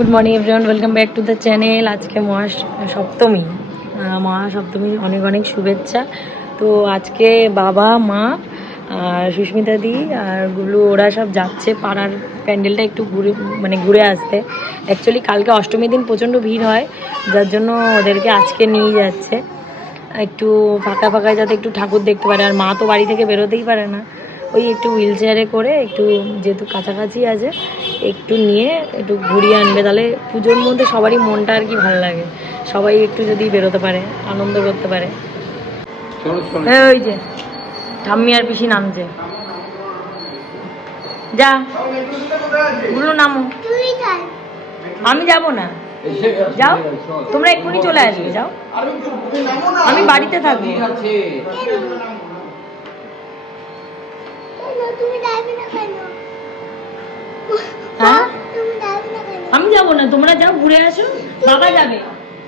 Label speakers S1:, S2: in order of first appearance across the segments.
S1: Good morning everyone welcome back to the channel আজকে মহা সপ্তমী। মহা সপ্তমীর অনেক অনেক শুভেচ্ছা। তো আজকে বাবা, মা, আর সুস্মিতা দি আর গুলু, ওরা সব যাচ্ছে পাড়ার প্যান্ডেলটা একটু ঘুরে মানে ঘুরে আসতে। অ্যাকচুয়ালি কালকে অষ্টমীর দিন প্রচণ্ড ভিড় হয়, যার জন্য ওদেরকে আজকে নিয়ে যাচ্ছে। একটু ফাঁকা ফাঁকায় যাতে একটু ঠাকুর দেখতে পারে। আর মা তো বাড়ি থেকে বেরোতেই পারে না। ওই একটু হুইল চেয়ারে করে একটু যেহেতু কাছাকাছি আছে একটু নিয়ে একটু ঘুরিয়ে আনবে। তাহলে পুজোর মধ্যে সবারই মনটা আর কি ভালো লাগে। সবাই একটু যদি বেরোতে পারে আনন্দ করতে পারে। হ্যাঁ ওই যে ঠাম্মি আর পিসি নামছে। যা গুলো নামো। আমি যাব না। যাও তোমরা এক্ষুনি চলে আসবে যাও। আমি বাড়িতে থাকব হ্যাঁ? আমি যাব না তোমরা যাও ঘুরে আসো। বাবা যাবে।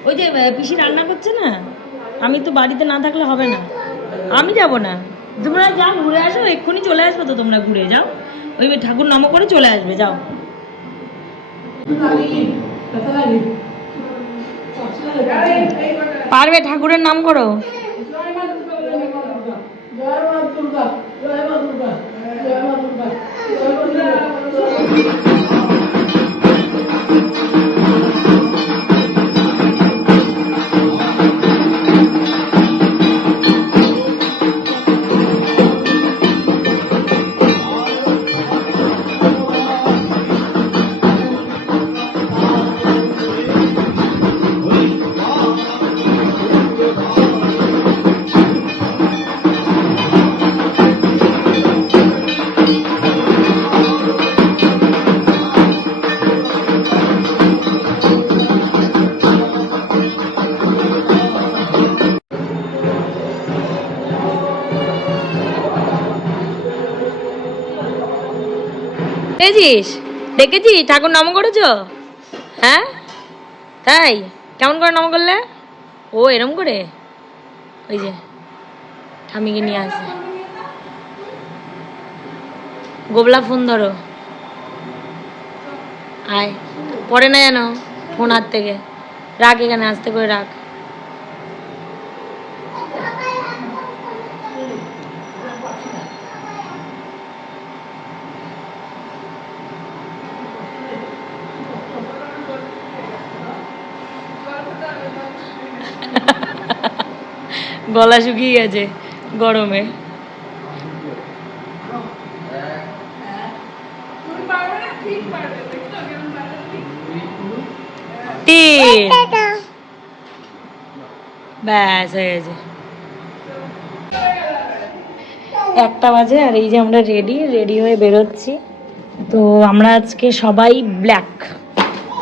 S1: ওই যে পিসি রান্না করছে না? আমি তো বাড়িতে না থাকলে হবে না। আমি যাব না। তোমরা যাও ঘুরে আসো এক্ষুনি চলে আসবে তো তোমরা ঘুরে যাও। ওই ঠাকুর নম করে চলে আসবে যাও। পারবে ঠাকুরের নাম করো? Rahmat burada. Rahmat burada. Rahmat burada. Rahmat burada. দেখেছিস ঠাকুর নাম করেছ? হ্যাঁ? তাই? কেমন করে নাম করলে? ও, এরম করে? ওই যে ঠামিকে নিয়ে আসে। গোবলা ফোন ধরো। আয়। পরে না যেন, ফোন হাত থেকে। রাখ এখানে, আসতে করে রাখ। গলা শুকিয়ে গেছে গরমে। তিন। ব্যাস হয়ে গেছে। একটা বাজে আর এই যে আমরা রেডি রেডি হয়ে বেরোচ্ছি। তো আমরা আজকে সবাই ব্ল্যাক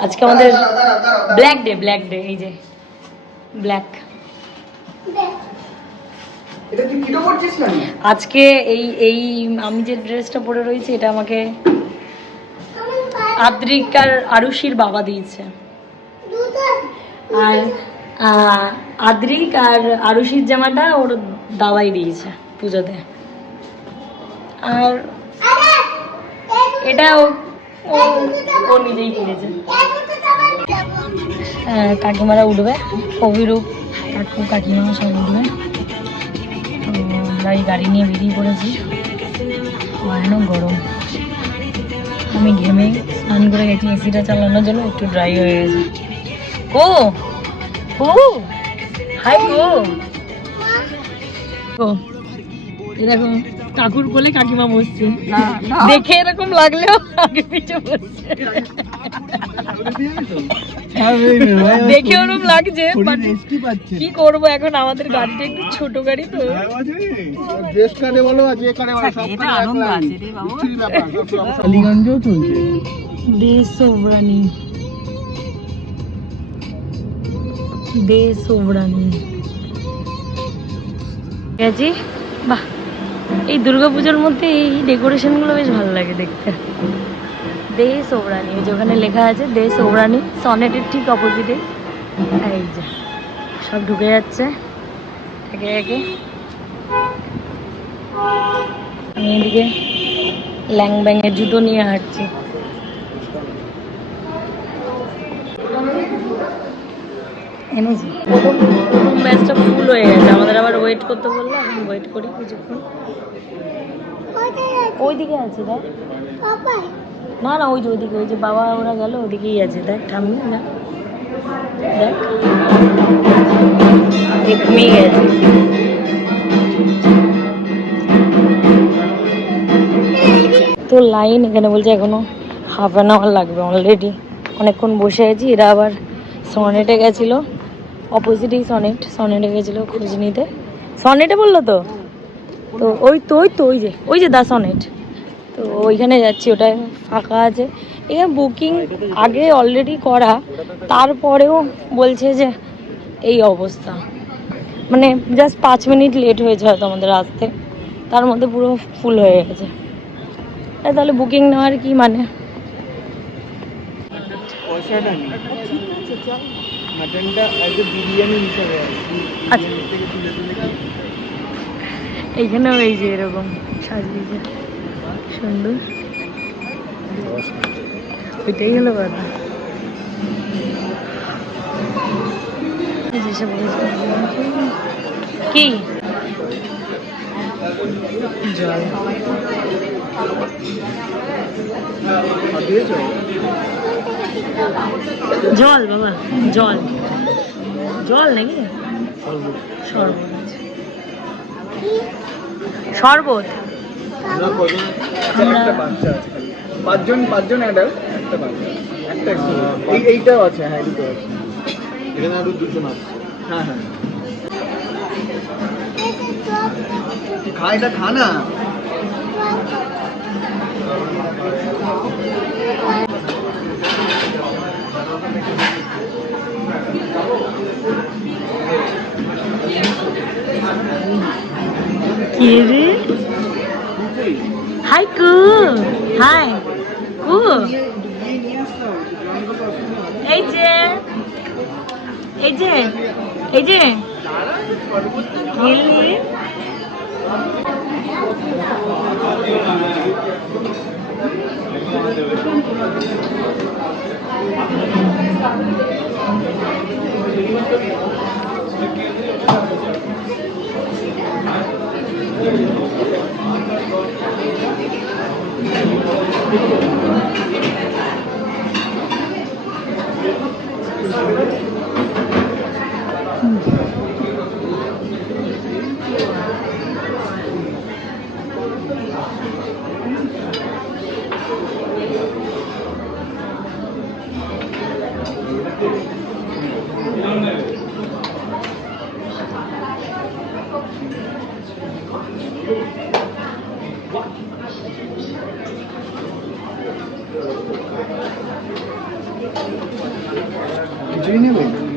S1: আজকে আমাদের ব্ল্যাক ডে ব্ল্যাক ডে এই যে। ব্ল্যাক
S2: এটা তুই কিটো করছিস না
S1: আজকে এই এই, আমি যে ড্রেসটা পরে রয়েছি, এটা আমাকে আদ্রিক আর আরুষির বাবা দিয়েছে। আর আদ্রিক আর আরুষির জামাটা ওর দাদাই দিয়েছে পুজোতে। আর এটা ও নিজেই কিনেছে। কাকিমারা উঠবে, অভিরূপ কাকু কাকিমা সব উঠবে। আমরা এই গাড়ি নিয়ে বেরিয়ে পড়েছি। ভয়ানক গরম। আমি ঘেমে স্নান করে গেছি এসিটা চালানোর জন্য একটু ড্রাই হয়ে গেছে। ও! ও! হাই গো ও দেখো কাকুর কোলে কাকিমা বসছে। দেখে এরকম লাগলেও আগে পিছু বসছে? দেখে ওরকম লাগছে কি করব এখন? আমাদের গাড়িটা একটু ছোট গাড়ি তো।
S2: টালিগঞ্জেও চলছে।
S1: দেশ সোবরানি গেছি বাহ এই দুর্গাপুজোর মধ্যে এই ডেকোরেশনগুলো বেশ ভালো লাগে দেখতে। দেশ ওবরানি ওই যে ওখানে লেখা আছে দেশ ওবরানি সনেটের ঠিক অপোজিটে। এই যে, সব ঢুকে যাচ্ছে, একে একে। আমি এদিকে ল্যাং ব্যাঙের জুতো নিয়ে হাঁটছি। হয়ে গেছে। আমাদের আবার ওয়েট করতে এখন ওয়েট করি ওইদিকে আছে, দেখ। না না, ওই যে ওইদিকে, ওই যে বাবা ওরা গেল, ওদিকেই আছে। দেখ ঠাম্মি না। দেখ। গেছে। তো লাইন এখানে বলছে এখনও হাফ অ্যান আওয়ার লাগবে অলরেডি অনেকক্ষণ বসে আছি, এরা আবার সনেটে গেছিল। অপোজিটেই সনেট সনেটে গেছিল খোঁজ নিতে। সনেটে বলল তো? তো ওই তো ওই তো, ওই যে ওই যে দা সনেট তো ওইখানে যাচ্ছি ওটা ফাঁকা আছে। এখানে বুকিং আগে অলরেডি করা তারপরেও বলছে যে এই অবস্থা। মানে জাস্ট পাঁচ মিনিট লেট হয়েছে হয়তো আমাদের আসতে। তার মধ্যে পুরো ফুল হয়ে গেছে। তাহলে বুকিং নেওয়ার কি মানে। আচ্ছা। এইখানেও এই যে এরকম সাজিয়েছে। সুন্দর। ওইটাই হলো কথা। কি? জল। জল বাবা জল। জল নাকি? শরবত। শরবত?
S2: একটা বাচ্চা আছে। পাঁচজন পাঁচজন অ্যাডাল্ট একটা বাচ্চা একটা এই এইটাও আছে হ্যাঁ দুটো আছে। এখানে আরও দুজন আছে। হ্যাঁ হ্যাঁ। খা এটা খা না।
S1: কি রে? 하이크 하이. 구. 에이젠
S2: 에이젠 에이젠 릴리. Thank
S1: you. Thank you. 12名。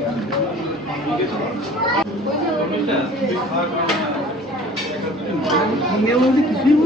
S1: Ne oldu ki? Bir mi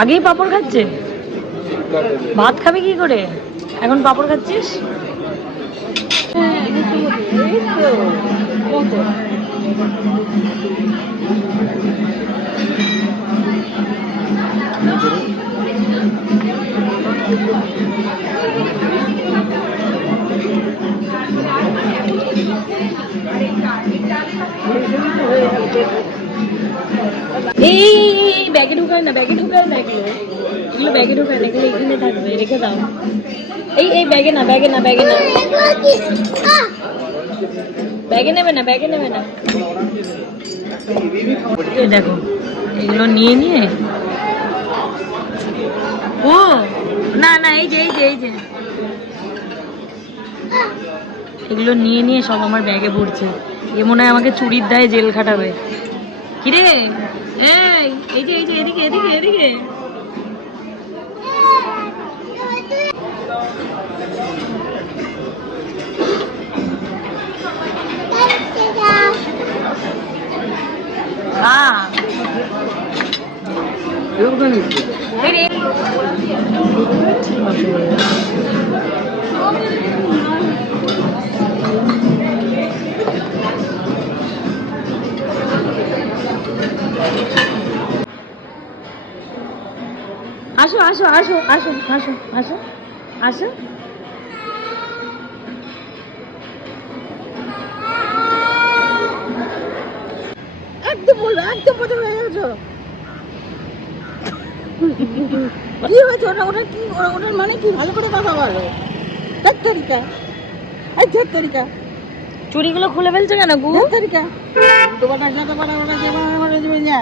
S1: আগেই পাপড় খাচ্ছে? ভাত খাবি কি করে? এখন পাপড় খাচ্ছিস? এই এই, এই, ব্যাগে ঢুকায় না ব্যাগে ব্যাগে ঢুকায় থাকবে রেখে দাও। এই এই ব্যাগে না ব্যাগে না ব্যাগে না। ব্যাগে নেবে না ব্যাগে নেবে না। দেখো এগুলো নিয়ে নিয়ে। ও না না এই যে এই যে এই যে। এগুলো নিয়ে নিয়ে সব আমার ব্যাগে পড়ছে এ মনে হয় আমাকে চুরির দায়ে জেল খাটাবে। কিরে? এই এই যে এই যে এদিকে এদিকে এদিকে। হ্যাঁ আসো আসো আসো আসো আসো আসো
S3: একদম বলো একদম বোঝা হয়ে গেছো কি হয়েছে ওটা ওটা কি ওটা- ওটার মানে কি ভালো করে কথা বলো চার তারিখা এই চার তারিখা
S1: চুড়িগুলো খুলে ফেলছো কেন গু
S3: তারিখা দুটো বাটা যাতে বাটা ওটা কে বানা করে দিবে যা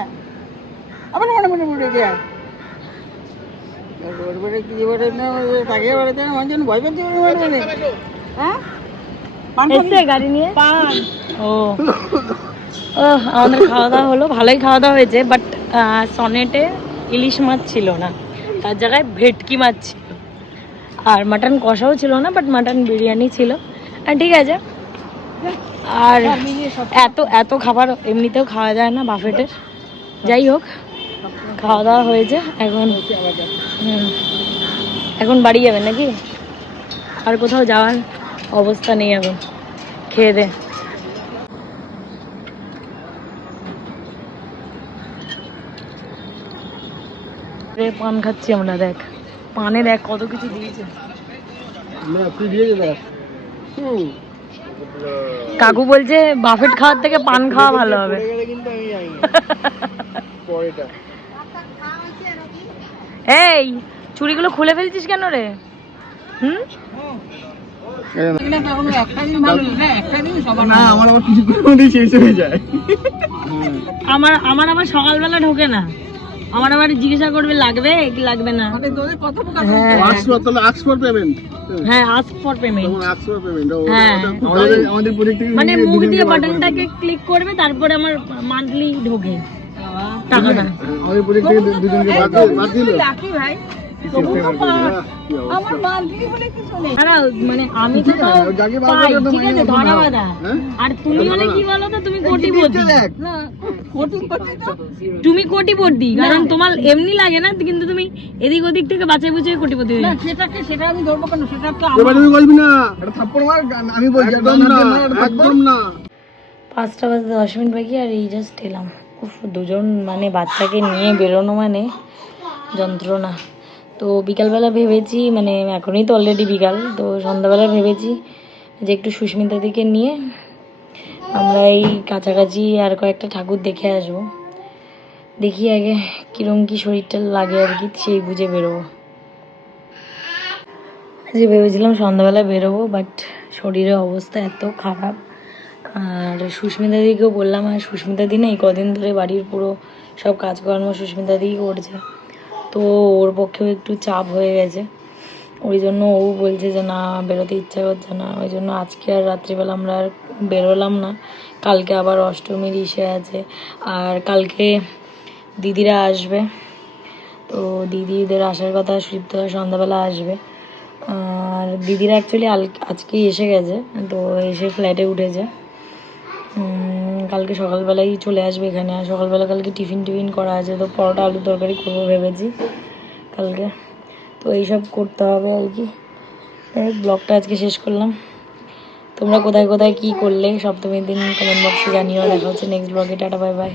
S3: আবার মনে মনে মনে যায় কি না তাকে ভয় হ্যাঁ
S1: গাড়ি নিয়ে।
S3: পান।
S1: ও। ও আমাদের খাওয়া দাওয়া হলো ভালোই খাওয়া দাওয়া হয়েছে বাট সনেটে ইলিশ মাছ ছিল না। তার জায়গায় ভেটকি মাছ ছিল। আর মাটন কষাও ছিল না বাট মাটন বিরিয়ানি ছিল। আর ঠিক আছে। আর এত এত খাবার এমনিতেও খাওয়া যায় না বাফেটের। যাই হোক খাওয়া দাওয়া হয়েছে এখন এখন বাড়ি যাবেন নাকি? আর কোথাও যাওয়ার অবস্থা নেই এখন খেয়ে দে। পান খাচ্ছি আমরা দেখ। পানে দেখ কত কিছু দিয়েছে। কাকু বলছে বাফেট খাওয়ার থেকে পান খাওয়া ভালো হবে। এই চুড়িগুলো খুলে ফেলছিস কেন রে? হুম?
S3: না
S2: আমার হয়ে যায়।
S1: আমার আমার আবার সকালবেলা ঢোকে না। আমার আবার জিজ্ঞাসা করবে লাগবে কি লাগবে না?
S3: তোদের
S1: হ্যাঁ।
S2: আক্স ফর তাহলে আক্স ফর
S1: হ্যাঁ আস্ক ফর পেমেন্ট
S2: তখন আক্স ফর পেমেন্ট। আমাদের আমাদের প্রজেক্ট থেকে
S1: মানে মুখ দিয়ে বাটনটাকে ক্লিক করবে তারপরে আমার মান্থলি ঢোকে। টাকাটা
S2: দিল। আমাদের প্রজেক্ট থেকে দুজনকে বাদ দিল। বাদ দিল
S3: লাকি ভাই।
S2: কি অবস্থা? কি অবস্থা?
S3: আমার মান্থলি বলে কিছু নেই।
S1: দাঁড়াও আমি তো তাও
S2: যাকে বার
S1: পাই
S2: করে তো
S1: ঠিক আছে
S2: মাইনে
S1: ধরা
S2: দাও।
S1: বাঁধা? আর তুমি হলে কি বলো। তো তুমি কোটিপতি।
S2: দেখ।
S3: কোটি কোটি তো?
S1: তুমি কোটিপতি কারণ তোমার এমনি লাগে না কিন্তু তুমি এদিক ওদিক থেকে বাঁচাই বুঝে কোটিপতি
S3: সেটাকে সেটা আমি ধরবো কেন? সেটা তো
S2: এবার
S3: আমার
S2: তুমি বলবি না। এটা থাপ্পড় মার আমি বলছি না
S1: পাঁচটা বাজে দশ মিনিট বাকি আর এই জাস্ট এলাম। দুজন মানে বাচ্চাকে নিয়ে বেরোনো মানে যন্ত্রণা। তো বিকালবেলা ভেবেছি মানে এখনই তো অলরেডি বিকাল, তো সন্ধ্যাবেলা ভেবেছি যে একটু সুস্মিতা দিকে নিয়ে আমরা এই কাছাকাছি আর কয়েকটা ঠাকুর দেখে আসব। দেখি আগে কিরম কি শরীরটা লাগে আর কি, সেই বুঝে বেরোবো। যে ভেবেছিলাম সন্ধ্যাবেলা বেরোবো বাট শরীরের অবস্থা এত খারাপ। আর সুস্মিতা দিকেও বললাম, আর সুস্মিতা দি না এই কদিন ধরে বাড়ির পুরো সব কাজকর্ম সুস্মিতা দিই করছে। তো ওর পক্ষেও একটু চাপ হয়ে গেছে। ওই জন্য ও বলছে যে, না, বেরোতে ইচ্ছা করছে না। ওই জন্য আজকে আর রাত্রিবেলা আমরা আর বেরোলাম না। কালকে আবার অষ্টমীর ইসে আছে। আর কালকে দিদিরা আসবে। তো দিদিদের আসার কথা সুদীপ্ত সন্ধ্যাবেলা আসবে। আর দিদিরা অ্যাকচুয়ালি আজকেই এসে গেছে। তো এসে ফ্ল্যাটে উঠেছে। কালকে সকালবেলাই চলে আসবে এখানে। আর সকালবেলা কালকে টিফিন টিফিন করা আছে, তো পরোটা আলু তরকারি করব ভেবেছি কালকে। তো এইসব করতে হবে আর কি। ব্লগটা আজকে শেষ করলাম। তোমরা কোথায় কোথায় কি করলে সপ্তমীর দিন কমেন্ট বক্সে জানিও। দেখা হচ্ছে নেক্সট ব্লগে। Tata bye bye